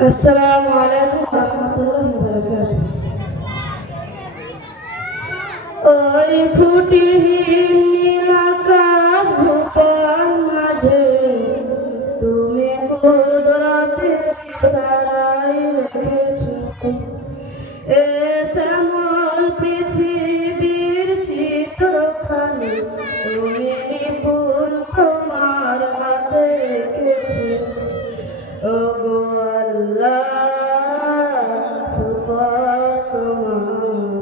আসসালামু আলাইকুম ওয়া রাহমাতুল্লাহি ওয়া বারাকাতুহু। ওই খুঁটিহীন নীল আকাশ ভুবন মাঝে তুমি কুদরতের ইশারায় রেখেছো এ শ্যামল পৃথিবীর চিত্রখানি তুমি নিপুণ তোমার হাতে রেখেছো। ওগো আল্লাহ শুকর তোমার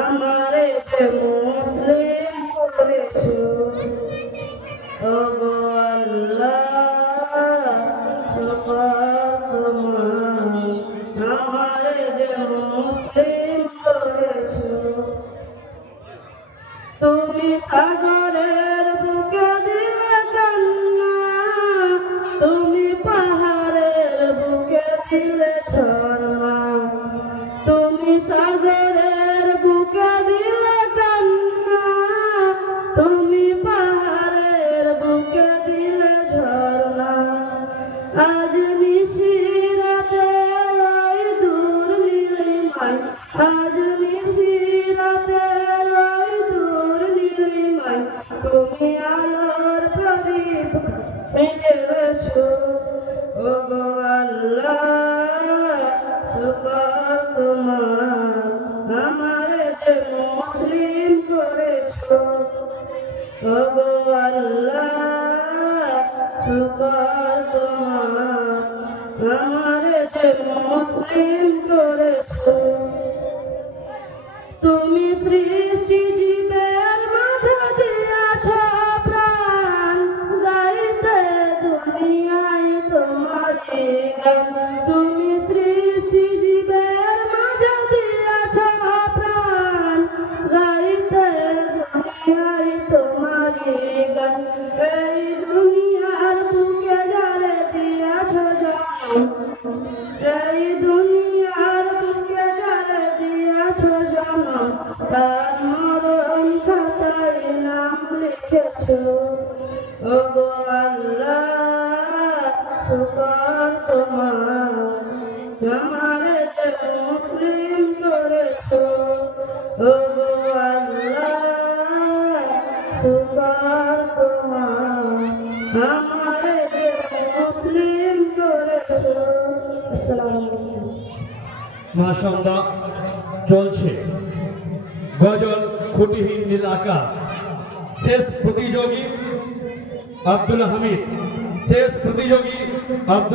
আমারে যে মুসলিম করেছো। ওগো আল্লাহ শুকর তোমার আমারে যে মুসলিম করেছো। তুমি সাগরের বুকে দিলে কান্না, তুমি পাহাড়ের বুকে দিলে ঝর্ণা, তুমি সাগরের বুকে দিলে কান্না, তুমি পাহাড়ের বুকে দিলে ঝর্ণা। আজ নিশিরাতে ওই দূর নীলিমায়, আজ নিশিরাতে ওই দূর নীলিমায় তুমি আলোর প্রদীপ জ্বেলেছো। ওগো আল্লাহ শুকর তোমার আমারে যে মুসলিম করেছো। ওগো আল্লাহ শুকর তোমার আমারে যে মুসলিম করেছো। তুমি সৃষ্টি জীবের মাঝে দিয়াছ প্রাণ, গাইতে দুনিয়ায় তোমারই গান। তুমি সৃষ্টি জীবের মাঝে দিয়াছ প্রাণ, গাইতে দুনিয়ায় তোমারই গান। এই দুনিয়ার বুকে যারে দিয়াছ জন্ম, এই দুনিয়ার বুকে যারে দিয়াছ জন্ম, তার মরণ খাতায় নাম লিখেছো। ওগো আল্লাহ শুকর তোমার আমারে যে মুসলিম করেছো। ওগো আল্লাহ শুকর তোমার আমারে যে মুসলিম করেছো। আসসালামু আলাইকুম। মাশাআল্লাহ। চলছে গজল খুঁটিহীন নীল আকাশ। শেষ প্রতিযোগী আব্দুল হামিদ, শেষ প্রতিযোগী আব্দুল